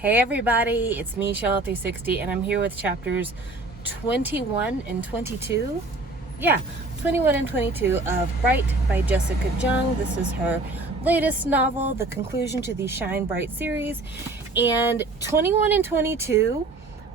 Hey everybody, it's me, Shell360, and I'm here with chapters 21 and 22. Yeah, 21 and 22 of Bright by Jessica Jung. This is her latest novel, the conclusion to the Shine Bright series. And 21 and 22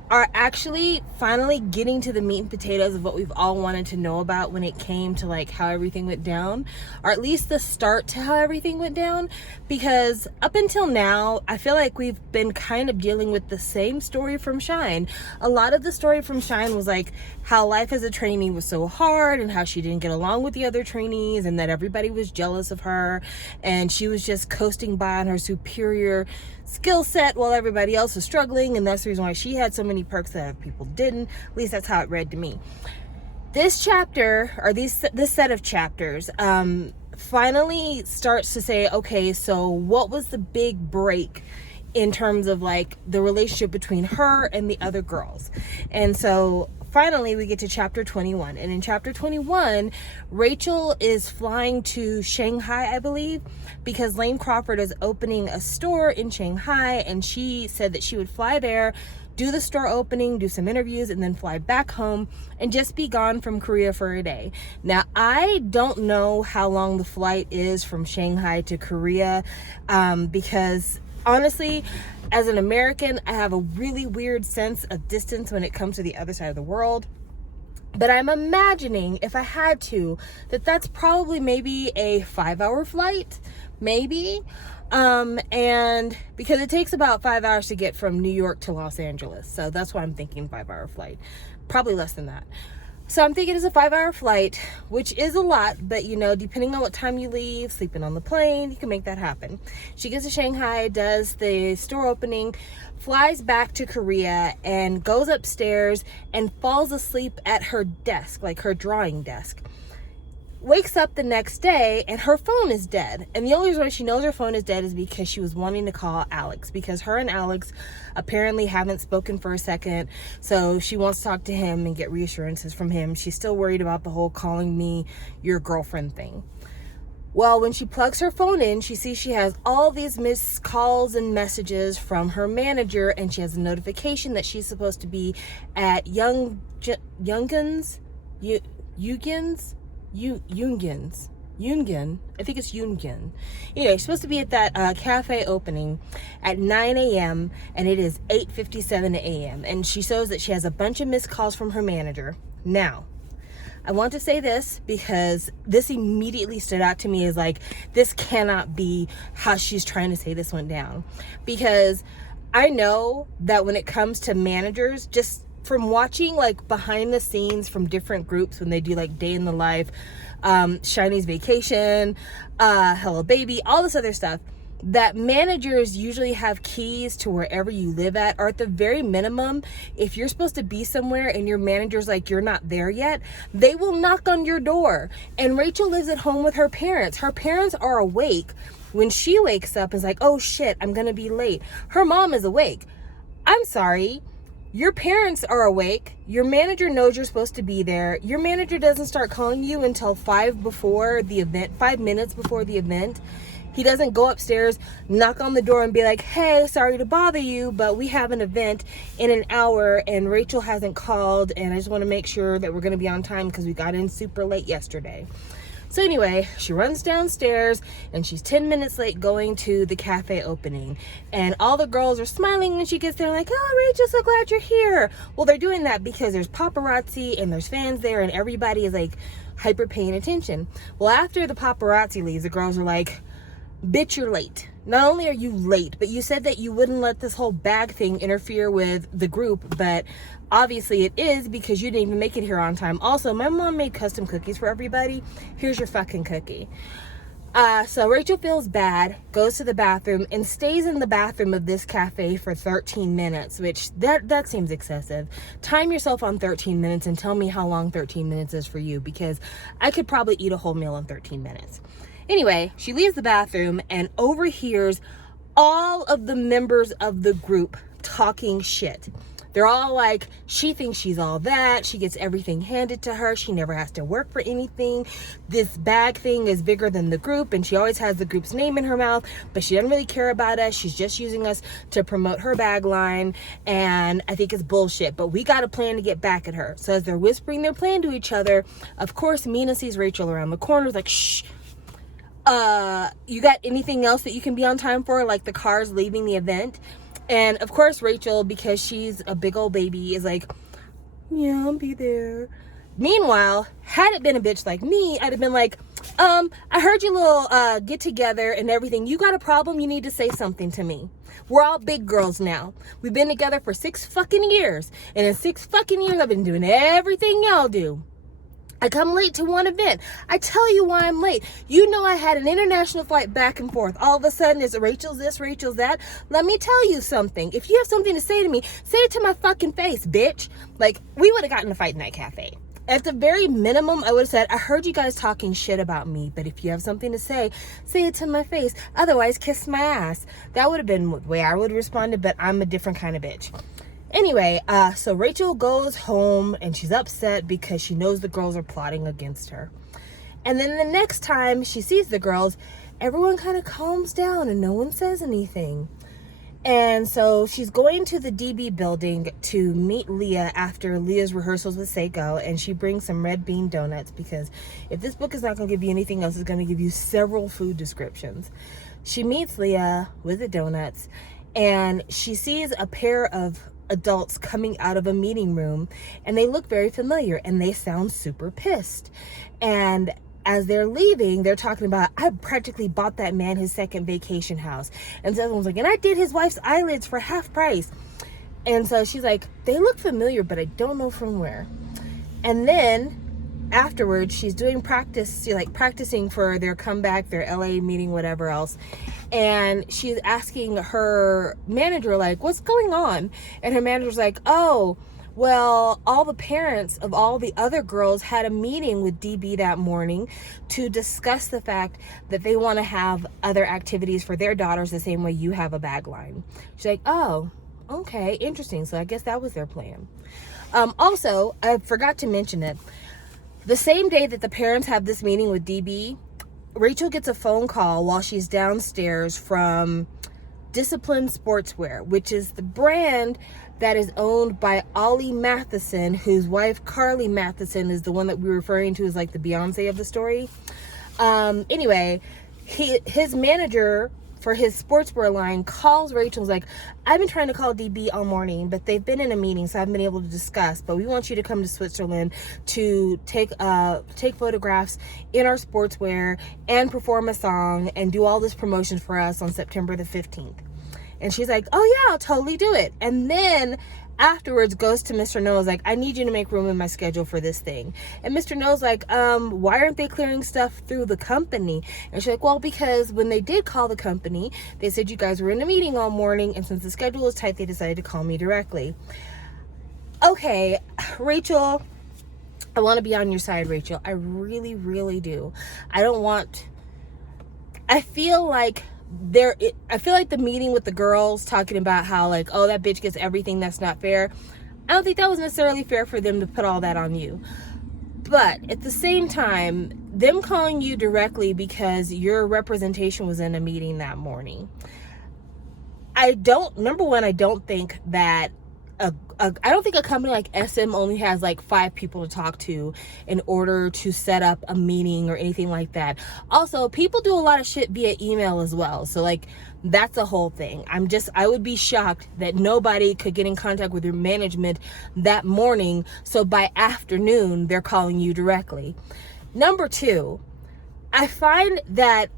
are actually finally getting to the meat and potatoes of what we've all wanted to know about when it came to like how everything went down, or at least the start to how everything went down. Because up until now, I feel like we've been kind of dealing with the same story from Shine. A lot of the story from Shine was like how life as a trainee was so hard and how she didn't get along with the other trainees and that everybody was jealous of her and she was just coasting by on her superior skill set while everybody else was struggling, and that's the reason why she had so many perks that other people didn't. At least that's how it read to me. This chapter, or this set of chapters, finally starts to say, okay, so what was the big break in terms of like the relationship between her and the other girls? And so finally we get to chapter 21, and in chapter 21 Rachel is flying to Shanghai, I believe, because Lane Crawford is opening a store in Shanghai, and she said that she would fly there, do the store opening, do some interviews, and then fly back home and just be gone from Korea for a day. Now, I don't know how long the flight is from Shanghai to Korea, because honestly, as an American, I have a really weird sense of distance when it comes to the other side of the world. But I'm imagining, if I had to, that that's probably maybe a 5-hour flight, maybe. And because it takes about 5 hours to get from New York to Los Angeles. So that's why I'm thinking 5-hour flight. Probably less than that. So I'm thinking it's a 5-hour flight, which is a lot, but you know, depending on what time you leave, sleeping on the plane, you can make that happen. She gets to Shanghai, does the store opening, flies back to Korea, and goes upstairs and falls asleep at her desk, like her drawing desk. Wakes up the next day and her phone is dead. And the only reason why she knows her phone is dead is because she was wanting to call Alex, because her and Alex apparently haven't spoken for a second. So she wants to talk to him and get reassurances from him. She's still worried about the whole calling me your girlfriend thing. Well, when she plugs her phone in, she sees she has all these missed calls and messages from her manager, and she has a notification that she's supposed to be at Yungens. I think it's Yungen. Anyway, she's supposed to be at that cafe opening at 9 a.m. and it is 8:57 a.m. And she shows that she has a bunch of missed calls from her manager. Now, I want to say this because this immediately stood out to me as like, this cannot be how she's trying to say this went down. Because I know that when it comes to managers, just from watching like behind the scenes from different groups when they do like day in the life, Shiny's Vacation, Hello Baby, all this other stuff, that managers usually have keys to wherever you live at, or at the very minimum, if you're supposed to be somewhere and your manager's like, you're not there yet, they will knock on your door. And Rachel lives at home with her parents. Her parents are awake when she wakes up and is like, oh shit, I'm gonna be late. Her mom is awake. I'm sorry. Your parents are awake. Your manager knows you're supposed to be there. Your manager doesn't start calling you until 5 minutes before the event. He doesn't go upstairs, knock on the door and be like, hey, sorry to bother you, but we have an event in an hour and Rachel hasn't called and I just want to make sure that we're going to be on time because we got in super late yesterday. So anyway, she runs downstairs and she's 10 minutes late going to the cafe opening. And all the girls are smiling when she gets there like, oh, Rachel, so glad you're here. Well, they're doing that because there's paparazzi and there's fans there and everybody is like hyper paying attention. Well, after the paparazzi leaves, the girls are like, bitch, you're late. Not only are you late, but you said that you wouldn't let this whole bag thing interfere with the group, but obviously it is because you didn't even make it here on time. Also, my mom made custom cookies for everybody. Here's your fucking cookie. So Rachel feels bad, goes to the bathroom, and stays in the bathroom of this cafe for 13 minutes, which that seems excessive. Time yourself on 13 minutes and tell me how long 13 minutes is for you, because I could probably eat a whole meal in 13 minutes. Anyway, she leaves the bathroom and overhears all of the members of the group talking shit. They're all like, she thinks she's all that. She gets everything handed to her. She never has to work for anything. This bag thing is bigger than the group, and she always has the group's name in her mouth, but she doesn't really care about us. She's just using us to promote her bag line, and I think it's bullshit, but we got a plan to get back at her. So as they're whispering their plan to each other, of course, Mina sees Rachel around the corner, like, shh. You got anything else that you can be on time for, like the cars leaving the event? And of course Rachel, because she's a big old baby, is like, yeah, I'll be there. Meanwhile, had it been a bitch like me, I'd have been like, I heard your little get together and everything. You got a problem? You need to say something to me. We're all big girls now. We've been together for 6 fucking years, and in 6 fucking years I've been doing everything y'all do. I come late to one event. I tell you why I'm late. You know I had an international flight back and forth. All of a sudden, it's Rachel's this, Rachel's that. Let me tell you something. If you have something to say to me, say it to my fucking face, bitch. Like, we would have gotten a fight in that cafe. At the very minimum, I would have said, I heard you guys talking shit about me, but if you have something to say it to my face. Otherwise, kiss my ass. That would have been the way I would have responded, but I'm a different kind of bitch. Anyway, so Rachel goes home and she's upset because she knows the girls are plotting against her. And then the next time she sees the girls, everyone kind of calms down and no one says anything. And so she's going to the DB building to meet Leah after Leah's rehearsals with Seiko, and she brings some red bean donuts because if this book is not going to give you anything else, it's going to give you several food descriptions. She meets Leah with the donuts, and she sees a pair of adults coming out of a meeting room, and they look very familiar and they sound super pissed. And as they're leaving, they're talking about, I practically bought that man his second vacation house. And the other one's like, and I did his wife's eyelids for half price. And so she's like, they look familiar, but I don't know from where. And then afterwards, she's doing practice, like practicing for their comeback, their LA meeting, whatever else. And she's asking her manager, like, what's going on? And her manager's like, oh, well, all the parents of all the other girls had a meeting with DB that morning to discuss the fact that they want to have other activities for their daughters the same way you have a bag line. She's like, oh, okay, interesting. So I guess that was their plan. Also, I forgot to mention it. The same day that the parents have this meeting with DB, Rachel gets a phone call while she's downstairs from Discipline Sportswear, which is the brand that is owned by Ollie Matheson, whose wife Carly Matheson is the one that we're referring to as like the Beyonce of the story. Anyway, his manager for his sportswear line calls Rachel, is like, I've been trying to call DB all morning, but they've been in a meeting, so I haven't been able to discuss, but we want you to come to Switzerland to take photographs in our sportswear and perform a song and do all this promotion for us on September the 15th. And she's like, oh yeah, I'll totally do it. And then afterwards goes to Mr. No's like, I need you to make room in my schedule for this thing. And Mr. No's like, why aren't they clearing stuff through the company? And she's like, well, because when they did call the company, they said you guys were in a meeting all morning, and since the schedule was tight, they decided to call me directly. Okay, Rachel, I want to be on your side, Rachel. I really, really do. I feel like the meeting with the girls talking about how like, oh, that bitch gets everything, that's not fair. I don't think that was necessarily fair for them to put all that on you. But at the same time, them calling you directly because your representation was in a meeting that morning. I don't think that I don't think a company like SM only has like 5 people to talk to in order to set up a meeting or anything like that. Also, people do a lot of shit via email as well. So like, that's a whole thing. I would be shocked that nobody could get in contact with your management that morning. So by afternoon, they're calling you directly. Number 2, I find that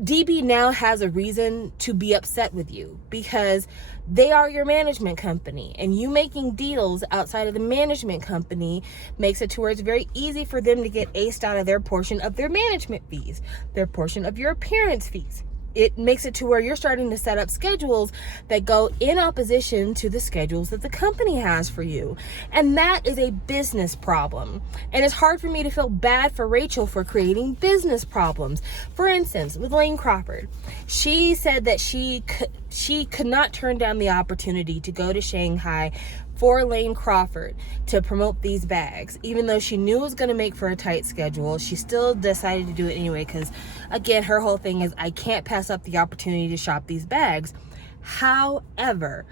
DB now has a reason to be upset with you because they are your management company, and you making deals outside of the management company makes it to where it's very easy for them to get aced out of their portion of their management fees, their portion of your appearance fees. it makes it to where you're starting to set up schedules that go in opposition to the schedules that the company has for you. And that is a business problem. And it's hard for me to feel bad for Rachel for creating business problems. For instance, with Lane Crawford, she said that she could not turn down the opportunity to go to Shanghai for Lane Crawford to promote these bags. Even though she knew it was going to make for a tight schedule, she still decided to do it anyway because, again, her whole thing is, I can't pass up the opportunity to shop these bags. However,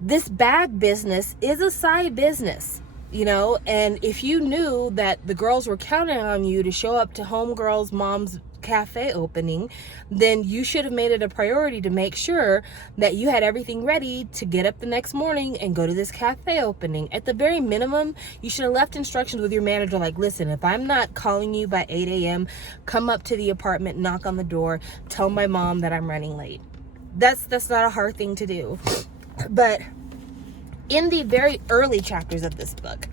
this bag business is a side business, you know, and if you knew that the girls were counting on you to show up to homegirl's mom's cafe opening, then you should have made it a priority to make sure that you had everything ready to get up the next morning and go to this cafe opening. At the very minimum, you should have left instructions with your manager like, listen, if I'm not calling you by 8 a.m., come up to the apartment, knock on the door, tell my mom that I'm running late. That's not a hard thing to do. But in the very early chapters of this book,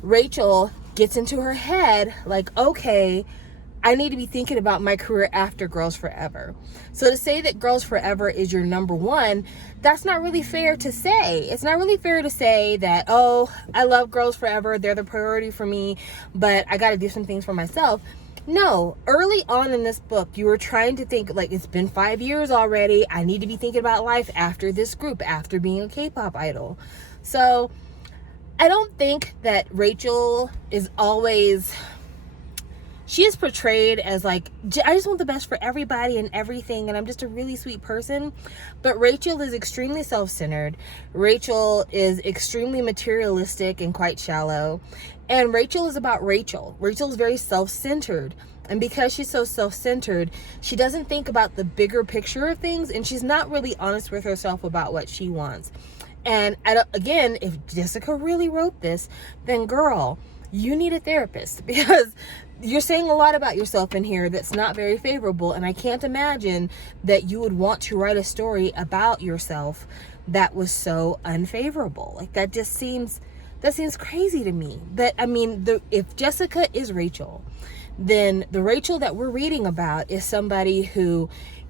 Rachel gets into her head like, okay, I need to be thinking about my career after Girls Forever. So to say that Girls Forever is your number one, that's not really fair to say. It's not really fair to say that, oh, I love Girls Forever, they're the priority for me, but I got to do some things for myself. No, early on in this book, you were trying to think, like, it's been 5 years already. I need to be thinking about life after this group, after being a K-pop idol. So I don't think that Rachel is always... She is portrayed as like, I just want the best for everybody and everything, and I'm just a really sweet person. But Rachel is extremely self-centered. Rachel is extremely materialistic and quite shallow. And Rachel is about Rachel. Rachel is very self-centered. And because she's so self-centered, she doesn't think about the bigger picture of things, and she's not really honest with herself about what she wants. And again, if Jessica really wrote this, then girl, you need a therapist, because you're saying a lot about yourself in here that's not very favorable, and I can't imagine that you would want to write a story about yourself that was so unfavorable. Like, that seems crazy to me. But I mean, if Jessica is Rachel, then the Rachel that we're reading about is somebody who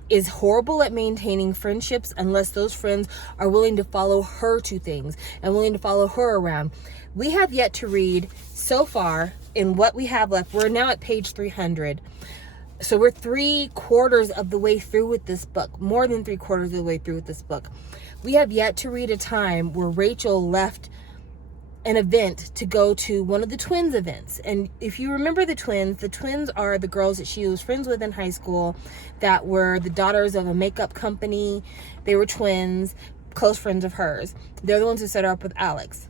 is horrible at maintaining friendships unless those friends are willing to follow her to things and willing to follow her around. We have yet to read so far in what we have left. We're now at page 300. So we're 3/4 of the way through with this book, more than 3/4 of the way through with this book. We have yet to read a time where Rachel left an event to go to one of the twins events. And if you remember the twins are the girls that she was friends with in high school that were the daughters of a makeup company. They were twins, close friends of hers. They're the ones who set her up with Alex.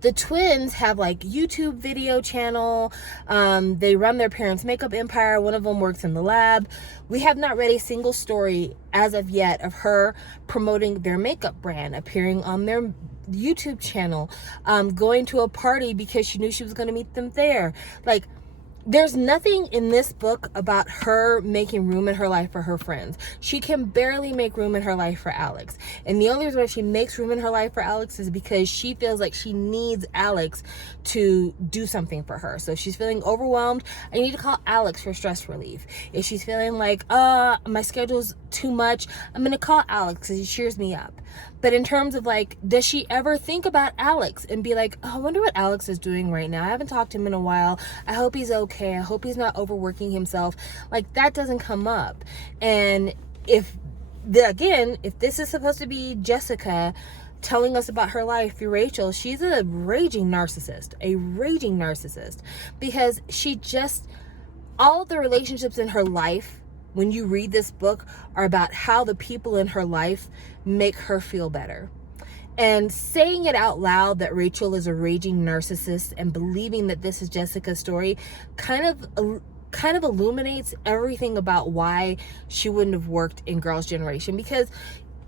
The twins have like YouTube video channel. They run their parents' makeup empire. One of them works in the lab. We have not read a single story as of yet of her promoting their makeup brand, appearing on their YouTube channel, going to a party because she knew she was going to meet them there. Like, there's nothing in this book about her making room in her life for her friends. She can barely make room in her life for Alex. And the only reason why she makes room in her life for Alex is because she feels like she needs Alex to do something for her. So if she's feeling overwhelmed, I need to call Alex for stress relief. If she's feeling like, my schedule's too much, I'm going to call Alex because he cheers me up. But in terms of like, does she ever think about Alex and be like, oh, I wonder what Alex is doing right now. I haven't talked to him in a while. I hope he's okay. I hope he's not overworking himself. Like, that doesn't come up. And if this is supposed to be Jessica telling us about her life through Rachel, she's a raging narcissist, because all the relationships in her life, when you read this book, are about how the people in her life make her feel better. And saying it out loud that Rachel is a raging narcissist and believing that this is Jessica's story kind of illuminates everything about why she wouldn't have worked in Girls' Generation. Because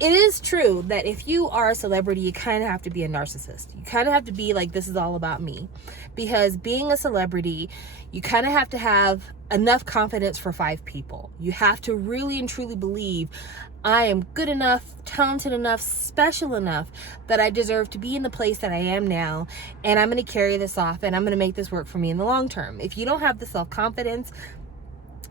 it is true that if you are a celebrity, you kind of have to be a narcissist. You kind of have to be like, this is all about me. Because being a celebrity, you kind of have to have enough confidence for 5 people. You have to really and truly believe, I am good enough, talented enough, special enough that I deserve to be in the place that I am now, and I'm going to carry this off, and I'm going to make this work for me in the long term. If you don't have the self-confidence,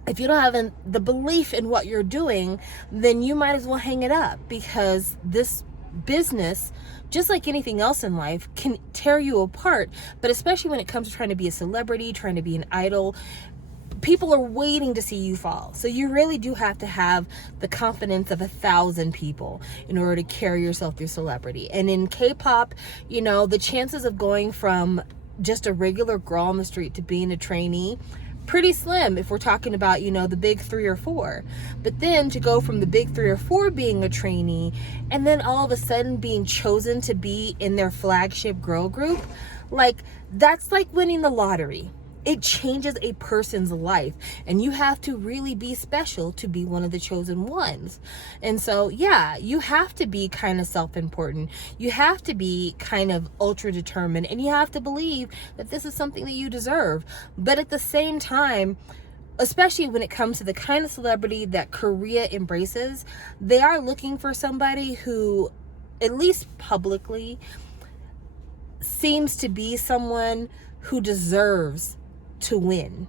if you don't have the belief in what you're doing, then you might as well hang it up, because this business, just like anything else in life, can tear you apart. But especially when it comes to trying to be a celebrity, trying to be an idol, people are waiting to see you fall. So you really do have to have the confidence of 1,000 people in order to carry yourself through celebrity. And in K-pop, you know, the chances of going from just a regular girl on the street to being a trainee, pretty slim if we're talking about, you know, the big 3 or 4. But then to go from the big 3 or 4 being a trainee, and then all of a sudden being chosen to be in their flagship girl group, like, that's like winning the lottery. It changes a person's life, and you have to really be special to be one of the chosen ones. And so, yeah, you have to be kind of self-important. You have to be kind of ultra determined, and you have to believe that this is something that you deserve. But at the same time, especially when it comes to the kind of celebrity that Korea embraces, they are looking for somebody who, at least publicly, seems to be someone who deserves to win.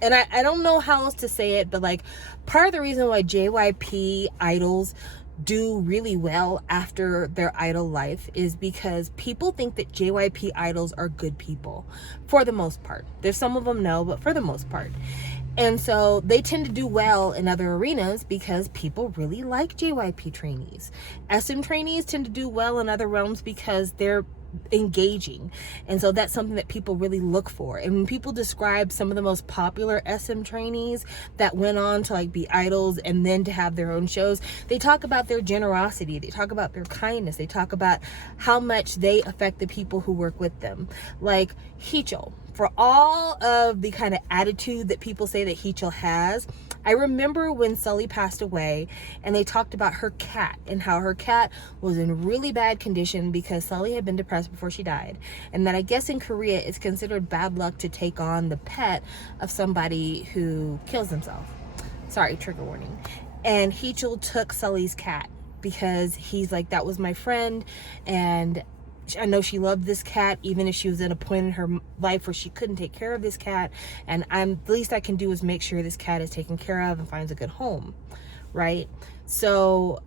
And I don't know how else to say it, but like, part of the reason why JYP idols do really well after their idol life is because people think that JYP idols are good people, for the most part. There's some of them no, but for the most part. And so they tend to do well in other arenas because people really like JYP trainees. SM trainees tend to do well in other realms because they're engaging, and so that's something that people really look for. And when people describe some of the most popular SM trainees that went on to like be idols and then to have their own shows, they talk about their generosity, they talk about their kindness, they talk about how much they affect the people who work with them. Like Heechul, for all of the kind of attitude that people say that Heechul has, I remember when Sully passed away and they talked about her cat and how her cat was in really bad condition because Sully had been depressed before she died. And that I guess in Korea it's considered bad luck to take on the pet of somebody who kills himself. Sorry, trigger warning. And Heechul took Sully's cat because he's like, that was my friend, and I know she loved this cat, even if she was at a point in her life where she couldn't take care of this cat, and the least I can do is make sure this cat is taken care of and finds a good home, right? So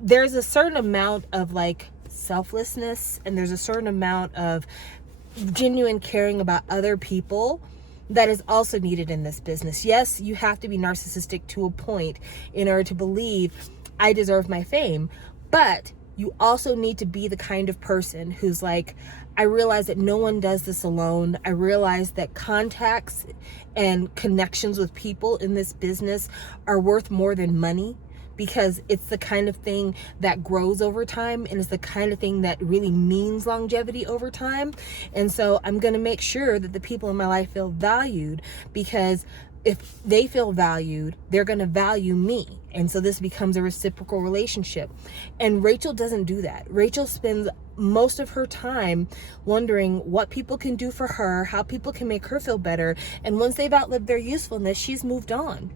there's a certain amount of like selflessness, and there's a certain amount of genuine caring about other people that is also needed in this business. Yes, you have to be narcissistic to a point in order to believe I deserve my fame, but you also need to be the kind of person who's like, I realize that no one does this alone. I realize that contacts and connections with people in this business are worth more than money, because it's the kind of thing that grows over time, and it's the kind of thing that really means longevity over time. And so I'm going to make sure that the people in my life feel valued, because if they feel valued, they're going to value me. And so this becomes a reciprocal relationship. And Rachel doesn't do that. Rachel spends most of her time wondering what people can do for her, how people can make her feel better. And once they've outlived their usefulness, she's moved on.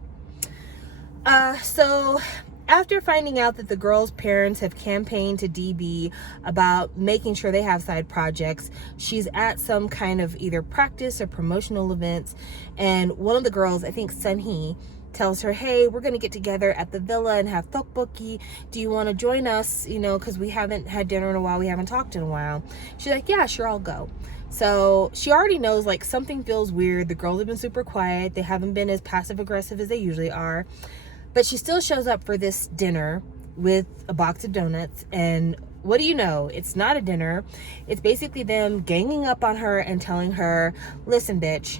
So after finding out that the girls' parents have campaigned to DB about making sure they have side projects, she's at some kind of either practice or promotional events, and one of the girls, I think Sunhee, tells her, hey, we're going to get together at the villa and have tteokbokki. Do you want to join us? You know, because we haven't had dinner in a while. We haven't talked in a while. She's like, yeah, sure, I'll go. So she already knows like something feels weird. The girls have been super quiet. They haven't been as passive aggressive as they usually are. But she still shows up for this dinner with a box of donuts. And what do you know? It's not a dinner. It's basically them ganging up on her and telling her, listen, bitch,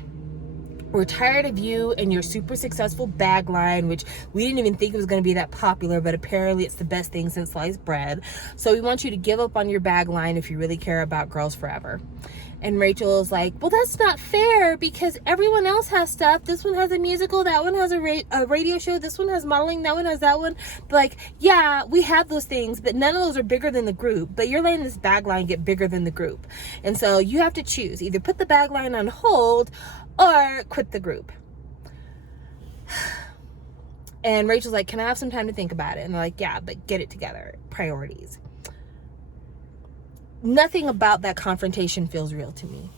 we're tired of you and your super successful bag line, which we didn't even think it was going to be that popular, but apparently it's the best thing since sliced bread. So we want you to give up on your bag line if you really care about Girls Forever. And Rachel is like, well, that's not fair because everyone else has stuff. This one has a musical, that one has a radio show, this one has modeling, that one has that one. But like, yeah, we have those things, but none of those are bigger than the group. But you're letting this bag line get bigger than the group. And so you have to choose. Either put the bag line on hold or quit the group. And Rachel's like, can I have some time to think about it? And they're like, yeah, but get it together. Priorities. Nothing about that confrontation feels real to me.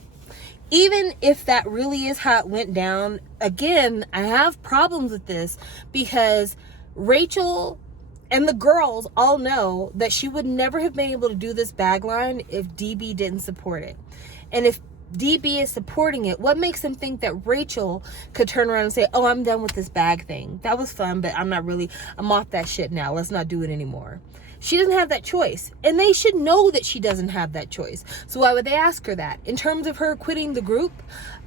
even if that really is how it went down, again, I have problems with this because Rachel and the girls all know that she would never have been able to do this bag line if DB didn't support it. And if DB is supporting it, what makes them think that Rachel could turn around and say, oh, I'm done with this bag thing. That was fun, but I'm off that shit now. Let's not do it anymore. She doesn't have that choice. And they should know that she doesn't have that choice. So why would they ask her that? In terms of her quitting the group,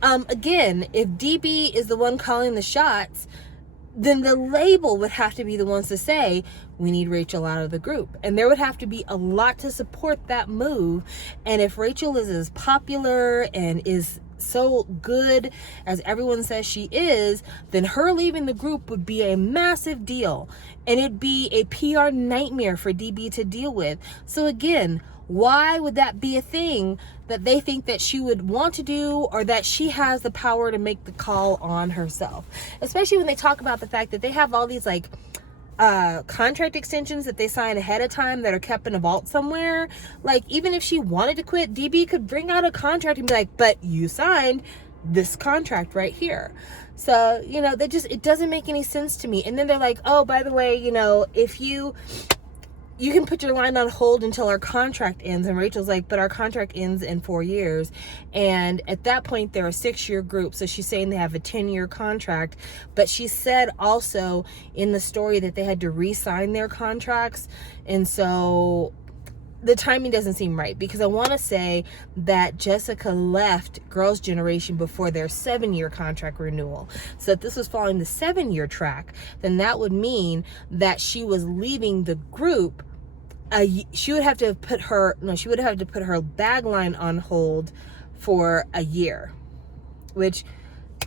again, if DB is the one calling the shots, then the label would have to be the ones to say, we need Rachel out of the group. And there would have to be a lot to support that move. And if Rachel is as popular and is so good as everyone says she is, then her leaving the group would be a massive deal. And it'd be a PR nightmare for DB to deal with. So again, why would that be a thing that they think that she would want to do, or that she has the power to make the call on herself? Especially when they talk about the fact that they have all these like contract extensions that they sign ahead of time that are kept in a vault somewhere. Like, even if she wanted to quit, DB could bring out a contract and be like, but you signed this contract right here. So, it doesn't make any sense to me. And then they're like, oh, by the way, if you can put your line on hold until our contract ends. And Rachel's like, but our contract ends in 4 years. And at that point, they're a 6-year group. So she's saying they have a 10-year contract. But she said also in the story that they had to re-sign their contracts. And so the timing doesn't seem right, because I want to say that Jessica left Girls' Generation before their 7-year contract renewal. So if this was following the 7-year track, then that would mean that she was leaving the group. She would have to put her bag line on hold for a year, which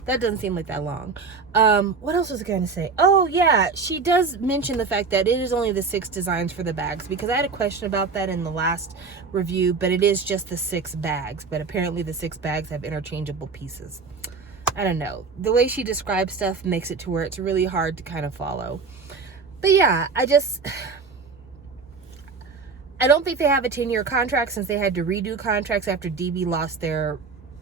that doesn't seem like that long. What else was I going to say? Oh yeah, she does mention the fact that it is only the 6 designs for the bags, because I had a question about that in the last review, but it is just the 6 bags. But apparently the 6 bags have interchangeable pieces. I don't know. The way she describes stuff makes it to where it's really hard to kind of follow. But yeah, I don't think they have a 10-year contract, since they had to redo contracts after DB lost their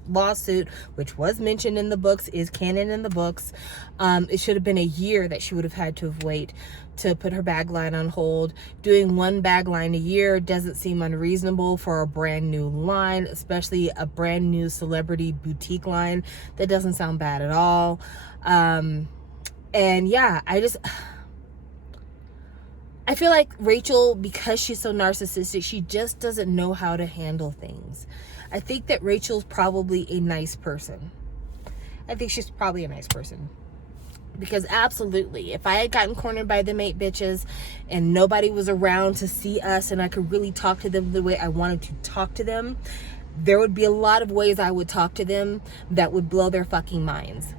lawsuit, which was mentioned in the books, is canon in the books. It should have been a year that she would have had to have waited to put her bag line on hold. Doing 1 bag line a year doesn't seem unreasonable for a brand new line, especially a brand new celebrity boutique line. That doesn't sound bad at all. And yeah, I feel like Rachel, because she's so narcissistic, she just doesn't know how to handle things. I think that Rachel's probably a nice person. I think she's probably a nice person. Because absolutely, if I had gotten cornered by them 8 bitches and nobody was around to see us and I could really talk to them the way I wanted to talk to them, there would be a lot of ways I would talk to them that would blow their fucking minds.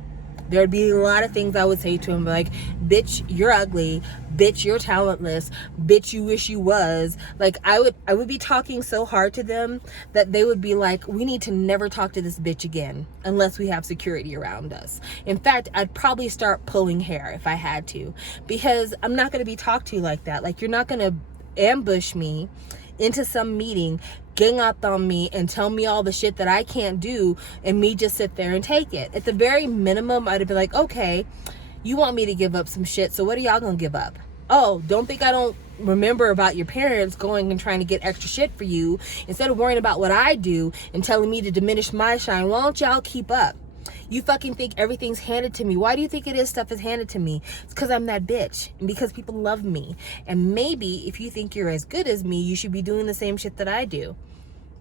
There'd be a lot of things I would say to him, like, bitch, you're ugly. Bitch, you're talentless. Bitch, you wish you was. Like, I would be talking so hard to them that they would be like, we need to never talk to this bitch again unless we have security around us. In fact, I'd probably start pulling hair if I had to, because I'm not going to be talked to like that. Like, you're not going to ambush me into some meeting, gang up on me and tell me all the shit that I can't do, and me just sit there and take it. At the very minimum, I'd be like, okay, you want me to give up some shit, so what are y'all gonna give up? Oh, don't think I don't remember about your parents going and trying to get extra shit for you. Instead of worrying about what I do and telling me to diminish my shine, why don't y'all keep up? You fucking think everything's handed to me. Why do you think stuff is handed to me? It's because I'm that bitch, and because people love me. And maybe if you think you're as good as me, you should be doing the same shit that I do.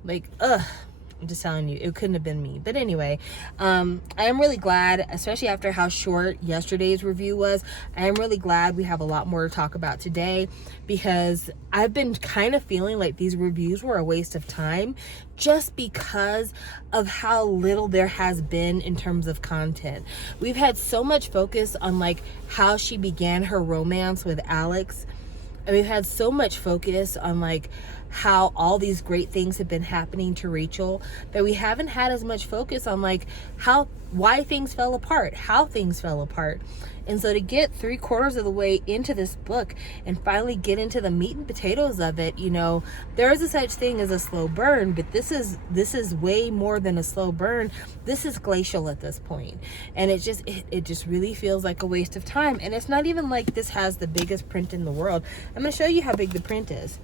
Like, I'm just telling you, it couldn't have been me. But anyway, I am really glad, especially after how short yesterday's review was, I am really glad we have a lot more to talk about today, because I've been kind of feeling like these reviews were a waste of time just because of how little there has been in terms of content. We've had so much focus on like how she began her romance with Alex, and we've had so much focus on like how all these great things have been happening to Rachel, that we haven't had as much focus on like why things fell apart, how things fell apart. And so to get 3/4 of the way into this book and finally get into the meat and potatoes of it, you know, there is a such thing as a slow burn, but this is way more than a slow burn. This is glacial at this point. And it just really feels like a waste of time. And it's not even like this has the biggest print in the world. I'm going to show you how big the print is.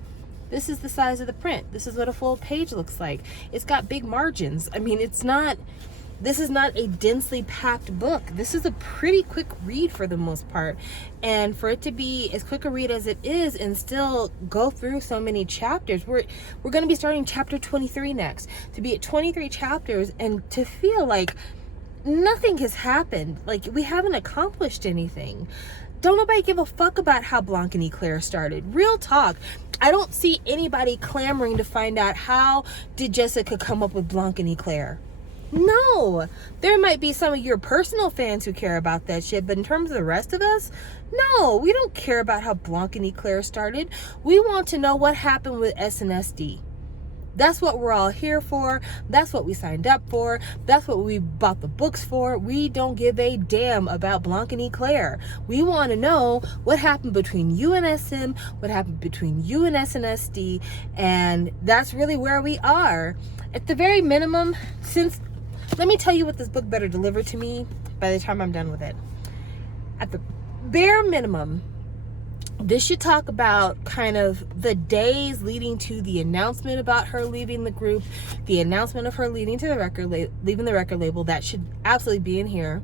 This is the size of the print. This is what a full page looks like. It's got big margins. I mean, this is not a densely packed book. This is a pretty quick read for the most part. And for it to be as quick a read as it is and still go through so many chapters, we're going to be starting chapter 23 next. To be at 23 chapters and to feel like nothing has happened. Like we haven't accomplished anything. Don't nobody give a fuck about how Blanc and Eclair started. Real talk. I don't see anybody clamoring to find out how did Jessica come up with Blanc and Eclair. No, there might be some of your personal fans who care about that shit, but in terms of the rest of us, no, we don't care about how Blanc and Eclair started. We want to know what happened with SNSD. That's what we're all here for. That's what we signed up for. That's what we bought the books for. We don't give a damn about Blanc and Eclair. We want to know what happened between you and SM, what happened between you and SNSD, and that's really where we are. At the very minimum, let me tell you what this book better deliver to me by the time I'm done with it. At the bare minimum, this should talk about kind of the days leading to the announcement about her leaving the group, the announcement of her leaving the record label. That should absolutely be in here.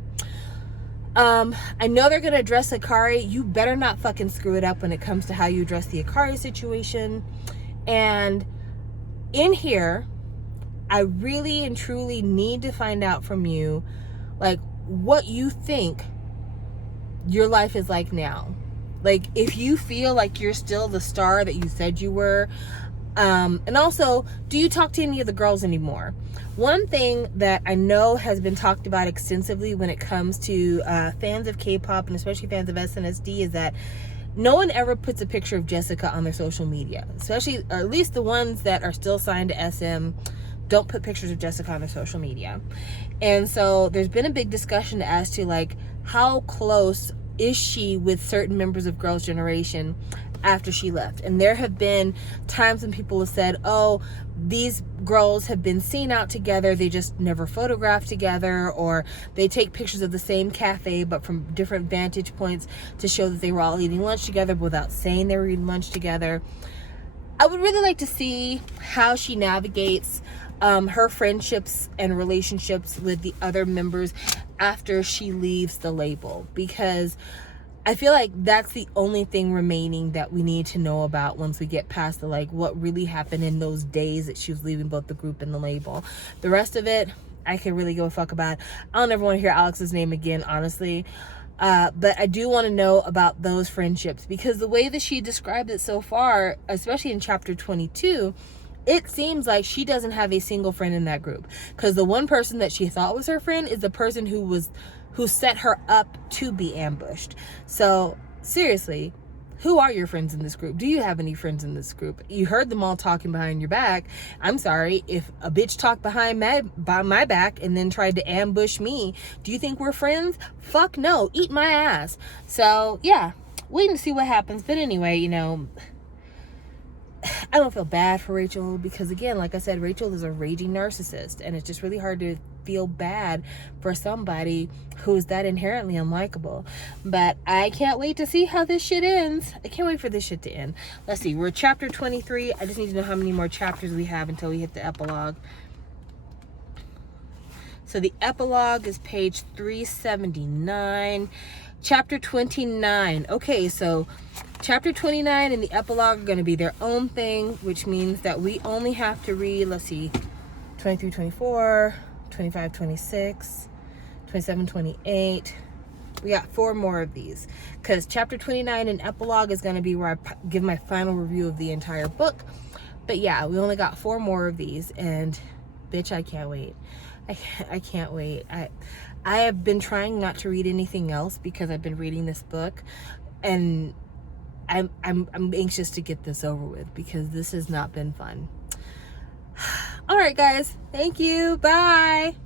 I know they're going to address Akari. You better not fucking screw it up when it comes to how you address the Akari situation. And in here, I really and truly need to find out from you, like, what you think your life is like now. Like, if you feel like you're still the star that you said you were. And also, do you talk to any of the girls anymore? One thing that I know has been talked about extensively when it comes to fans of K-pop and especially fans of SNSD is that no one ever puts a picture of Jessica on their social media. Especially, or at least the ones that are still signed to SM don't put pictures of Jessica on their social media. And so there's been a big discussion as to like how close is she with certain members of Girls' Generation after she left. And there have been times when people have said, oh, these girls have been seen out together, they just never photographed together, or they take pictures of the same cafe but from different vantage points to show that they were all eating lunch together without saying they were eating lunch together. I would really like to see how she navigates her friendships and relationships with the other members after she leaves the label, because I feel like that's the only thing remaining that we need to know about once we get past the like what really happened in those days that she was leaving both the group and the label. The rest of it I can really give a fuck about. I don't ever want to hear Alex's name again, honestly. But I do want to know about those friendships, because the way that she described it so far, especially in chapter 22, it seems like she doesn't have a single friend in that group, because the one person that she thought was her friend is the person who set her up to be ambushed. So seriously, who are your friends in this group? Do you have any friends in this group? You heard them all talking behind your back. I'm sorry, if a bitch talked behind my back and then tried to ambush me, do you think we're friends? Fuck no, eat my ass. So yeah, waiting to see what happens. But anyway, you know, I don't feel bad for Rachel, because again, like I said, Rachel is a raging narcissist, and it's just really hard to feel bad for somebody who's that inherently unlikable. But I can't wait to see how this shit ends. I can't wait for this shit to end. Let's see, we're chapter 23. I just need to know how many more chapters we have until we hit the epilogue. So the epilogue is page 379. Chapter 29. Okay, so chapter 29 and the epilogue are going to be their own thing, which means that we only have to read, let's see, 23, 24, 25, 26, 27, 28. We got 4 more of these, because chapter 29 and epilogue is going to be where I give my final review of the entire book. But yeah, we only got 4 more of these, and bitch, I can't wait. I can't wait. I have been trying not to read anything else because I've been reading this book, and I'm anxious to get this over with because this has not been fun. All right, guys. Thank you. Bye.